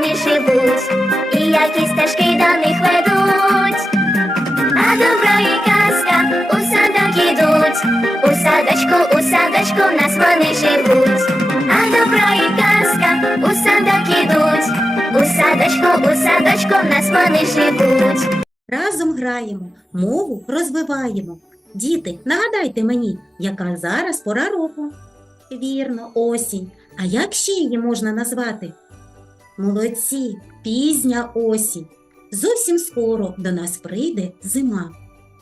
вони живуть, і які стежки до них ведуть. А добро і казка у садок ідуть, у садочку, у садочку в нас вони живуть. А добро і казка у садок ідуть, у садочку, у садочку в нас вони живуть. Разом граємо, мову розвиваємо. Діти, нагадайте мені, яка зараз пора року? Вірно, осінь. А як ще її можна назвати? Молодці, пізня осінь. Зовсім скоро до нас прийде зима.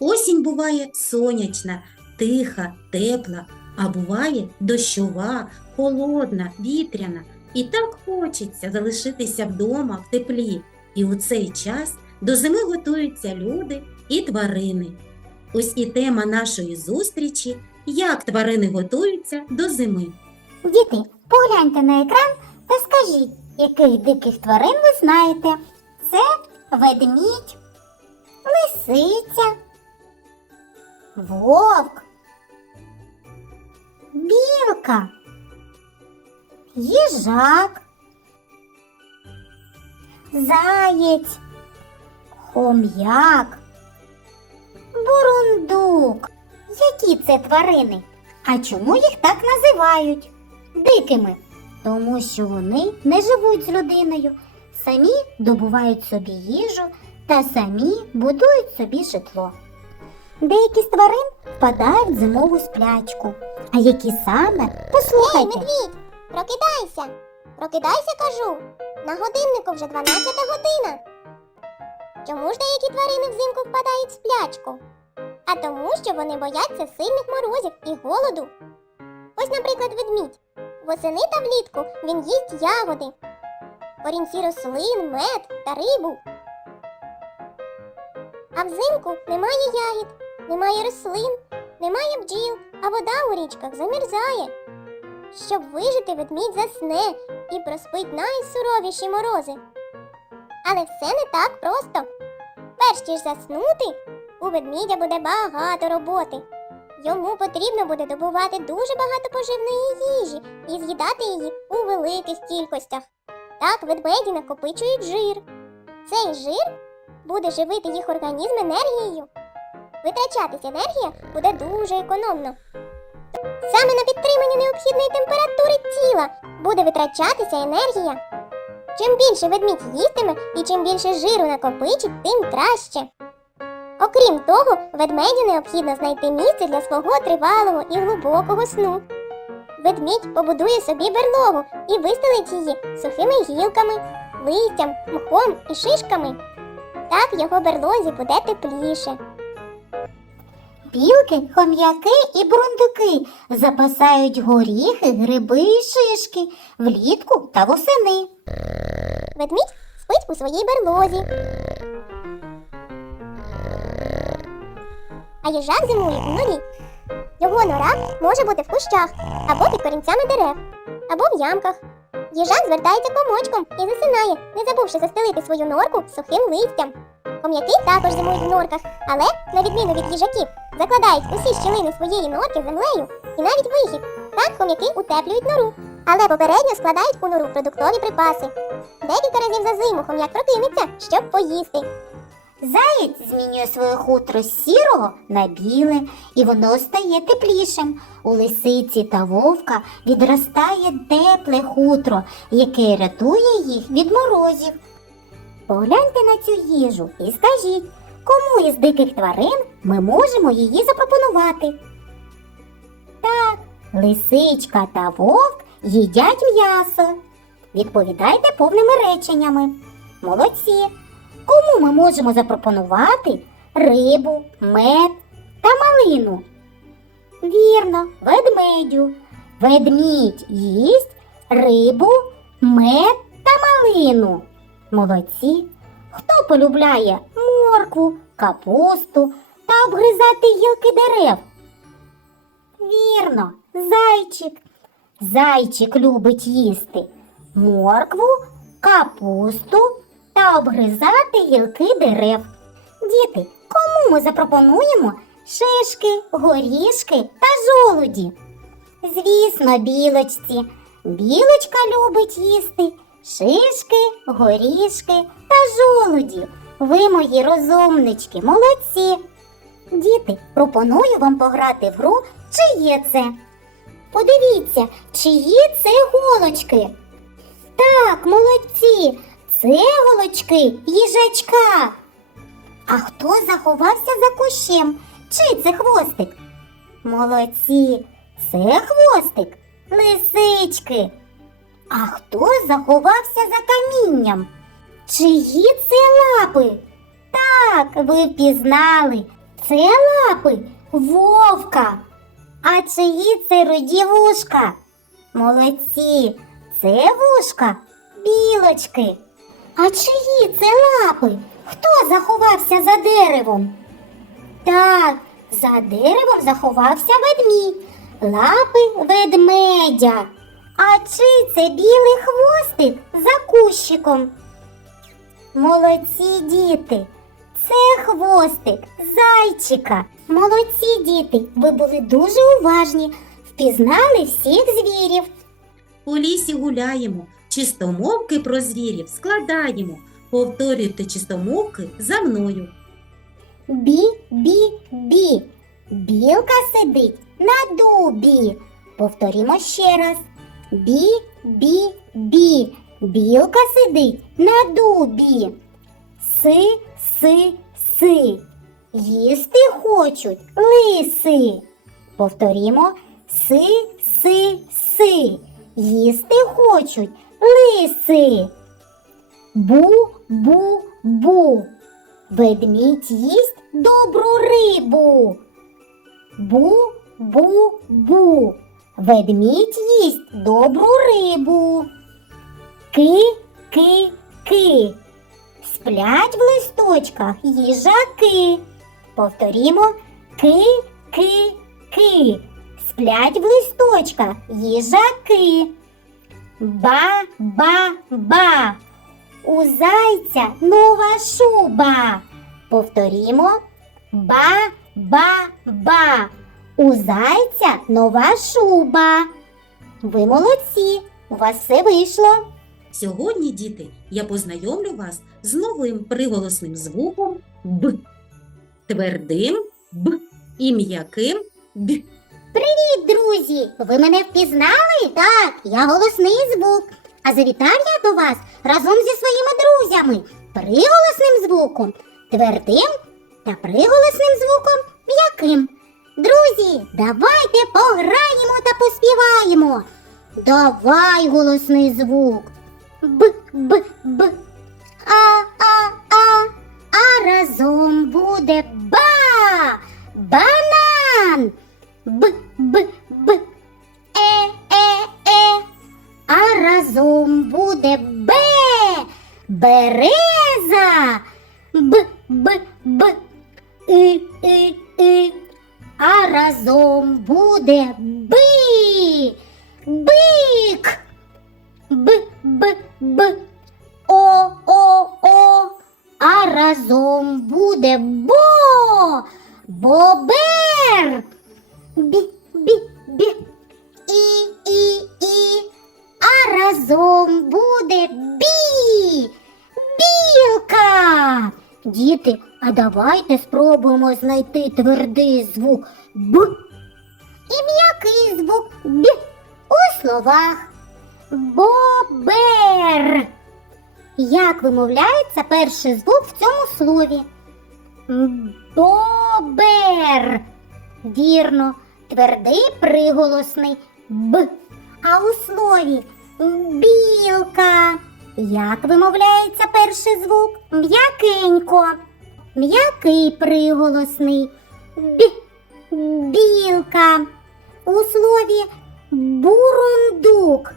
Осінь буває сонячна, тиха, тепла, а буває дощова, холодна, вітряна. І так хочеться залишитися вдома в теплі. І у цей час до зими готуються люди і тварини. Ось і тема нашої зустрічі як тварини готуються до зими. Діти, погляньте на екран та скажіть, яких диких тварин ви знаєте. Це ведмідь, лисиця, вовк, білка, їжак, заєць, хом'як, бурундук. Які це тварини? А чому їх так називають? Дикими. Тому що вони не живуть з людиною, самі добувають собі їжу та самі будують собі житло. Деякі з тварин впадають в зимову сплячку. А які саме? Послухайте. Ей, медвідь, прокидайся! Прокидайся, кажу. На годиннику вже 12 година. Чому ж деякі тварини взимку впадають в сплячку? А тому, що вони бояться сильних морозів і голоду. Ось, наприклад, ведмідь. Восени та влітку він їсть ягоди, корінці рослин, мед та рибу. А взимку немає ягід, немає рослин, немає бджіл, а вода у річках замерзає. Щоб вижити, ведмідь засне і проспить найсуровіші морози. Але все не так просто. Перш ніж заснути, у ведмідя буде багато роботи. Йому потрібно буде добувати дуже багато поживної їжі і з'їдати її у великих кількостях. Так ведмеді накопичують жир. Цей жир буде живити їх організм енергією. Витрачатись енергія буде дуже економно. Саме на підтримання необхідної температури тіла буде витрачатися енергія. Чим більше ведмідь їстиме і чим більше жиру накопичить, тим краще. Окрім того, ведмедю необхідно знайти місце для свого тривалого і глибокого сну. Ведмідь побудує собі берлогу і вистелить її сухими гілками, листям, мхом і шишками. Так в його берлозі буде тепліше. Білки, хом'яки і бурундуки запасають горіхи, гриби і шишки влітку та восени. Ведмідь спить у своїй берлозі. А їжак зимує у норі. Його нора може бути в кущах або під корінцями дерев, або в ямках. Їжак звертається комочком і засинає, не забувши застелити свою норку сухим листям. Хом'яки також зимують в норках, але, на відміну від їжаків, закладають усі щілини своєї норки землею і навіть вихід. Так хом'яки утеплюють нору, але попередньо складають у нору продуктові припаси. Декілька разів за зиму хом'як прокинеться, щоб поїсти. Заєць змінює своє хутро з сірого на біле, і воно стає теплішим. У лисиці та вовка відростає тепле хутро, яке рятує їх від морозів. Погляньте на цю їжу і скажіть, кому із диких тварин ми можемо її запропонувати? Так, лисичка та вовк їдять м'ясо. Відповідайте повними реченнями. Молодці! Кому ми можемо запропонувати рибу, мед та малину? Вірно, ведмедю. Ведмідь їсть рибу, мед та малину. Молодці. Хто полюбляє моркву, капусту та обгризати гілки дерев? Вірно, зайчик. Зайчик любить їсти моркву, капусту та обгризати гілки дерев. Діти, кому ми запропонуємо шишки, горішки та жолуді? Звісно, білочці. Білочка любить їсти шишки, горішки та жолуді. Ви мої розумнички, молодці. Діти, пропоную вам пограти в гру «Чиє це?». Подивіться, чиї це голочки. Так, молодці, це голочки їжачка. А хто заховався за кущем? Чий це хвостик? Молодці, це хвостик лисички. А хто заховався за камінням? Чиї це лапи? Так, ви впізнали. Це лапи вовка. А чиї це руді вушка? Молодці, це вушка білочки. А чиї це лапи? Хто заховався за деревом? Так, за деревом заховався ведмідь, лапи ведмедя. А чий це білий хвостик за кущиком? Молодці діти, це хвостик зайчика. Молодці діти, ви були дуже уважні, впізнали всіх звірів. У лісі гуляємо, чистомовки про звірів складаємо. Повторюйте чистомовки за мною. Бі, бі, бі. Білка сидить на дубі. Повторімо ще раз. Бі, бі, бі. Білка сидить на дубі. Си, си, си. Їсти хочуть лиси. Повторімо си, си, си. Їсти хочуть лиси. Бу, бу, бу. Ведмідь їсть добру рибу. Бу, бу, бу. Ведмідь їсть добру рибу. Ки, ки, ки. Сплять в листочках їжаки. Повторімо ки, ки, ки. Сплять в листочках їжаки. Ба, ба, ба. У зайця нова шуба. Повторімо ба, ба, ба. У зайця нова шуба. Ви молодці, у вас все вийшло. Сьогодні, діти, я познайомлю вас з новим приголосним звуком Б. Твердим Б і м'яким Б. Привіт, друзі! Ви мене впізнали? Так, я голосний звук. А завітав я до вас разом зі своїми друзями приголосним звуком, твердим та приголосним звуком м'яким. Друзі, давайте пограємо та поспіваємо. Давай голосний звук. Б, б, б. А, а, а. А разом буде ба. Банан. Б, б, б. Е, е, е. А разом буде Б. Береза. Б, б, б. И, и, и. А разом буде Би. Бик. Б, б, б. О, о, о. А разом буде Бо. Бобер. Бі, бі, бі. І, і, і. А разом буде бі. Білка. Діти, а давайте спробуємо знайти твердий звук Б і м'який звук Б у словах. Бобер. Як вимовляється перший звук в цьому слові? Бобер. Вірно, твердий приголосний Б. А у слові білка. Як вимовляється перший звук? М'якенько. М'який приголосний Б. Білка. У слові бурундук.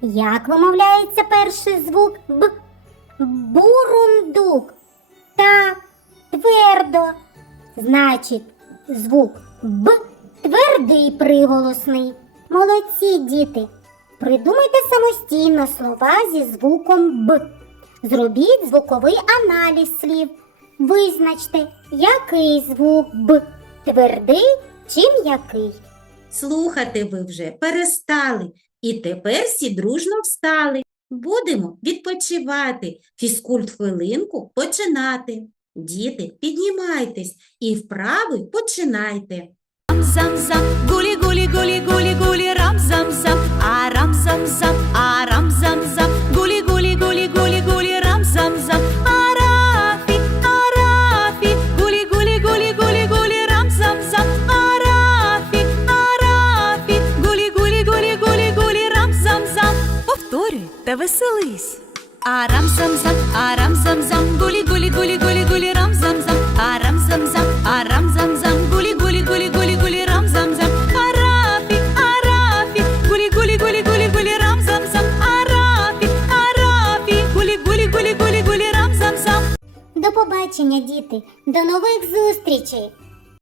Як вимовляється перший звук Б? Бурундук. Так, твердо. Значить, звук Б твердий приголосний. Молодці діти. Придумайте самостійно слова зі звуком Б. Зробіть звуковий аналіз слів. Визначте, який звук Б твердий чи м'який. Слухати ви вже перестали, і тепер всі дружно встали. Будемо відпочивати. Фізкульт хвилинку починати. Діти, піднімайтесь і вправи починайте. Зам зам гулі побачення, діти! До нових зустрічей!